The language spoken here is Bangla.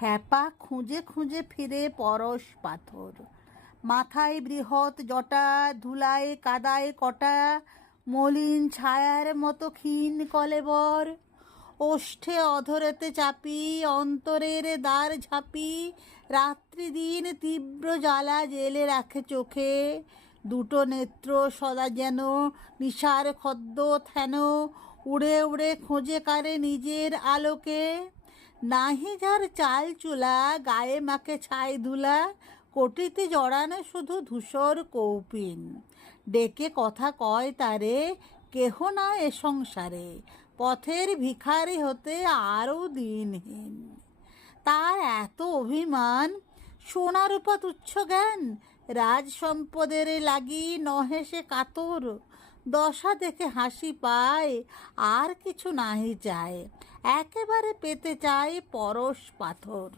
খ্যাপা খুঁজে খুঁজে ফিরে পরশ পাথর। মাথায় বৃহৎ জটা, ধুলায় কাদায় কটা, মলিন ছায়ার মতো ক্ষীণ কলেবর। ওষ্ঠে অধরেতে চাপি, অন্তরের দ্বার ঝাঁপি রাত্রি দিন তীব্র জ্বালা জেলে রাখে চোখে। দুটো নেত্র সদা যেন নিশার খদ্দ থেন, উড়ে উড়ে খোঁজে কারে নিজের আলোকে। নাহি যার চাল চুলা, গায়ে মাকে ছাই ধুলা, কোটিতে জড়ানো শুধু ধূসর কৌপিন। ডেকে কথা কয় তারে, কেহ না এ সংসারে, পথের ভিখারি হতে আরও দিনহীন। তার এত অভিমান, সোনার উপা তুচ্ছ জ্ঞান, রাজ সম্পদের লাগি নহে সে কাতর। দশা দেখে হাসি পায় আর কিছু নাহি চায় একেবারে পেতে চায় পরশ পাথর।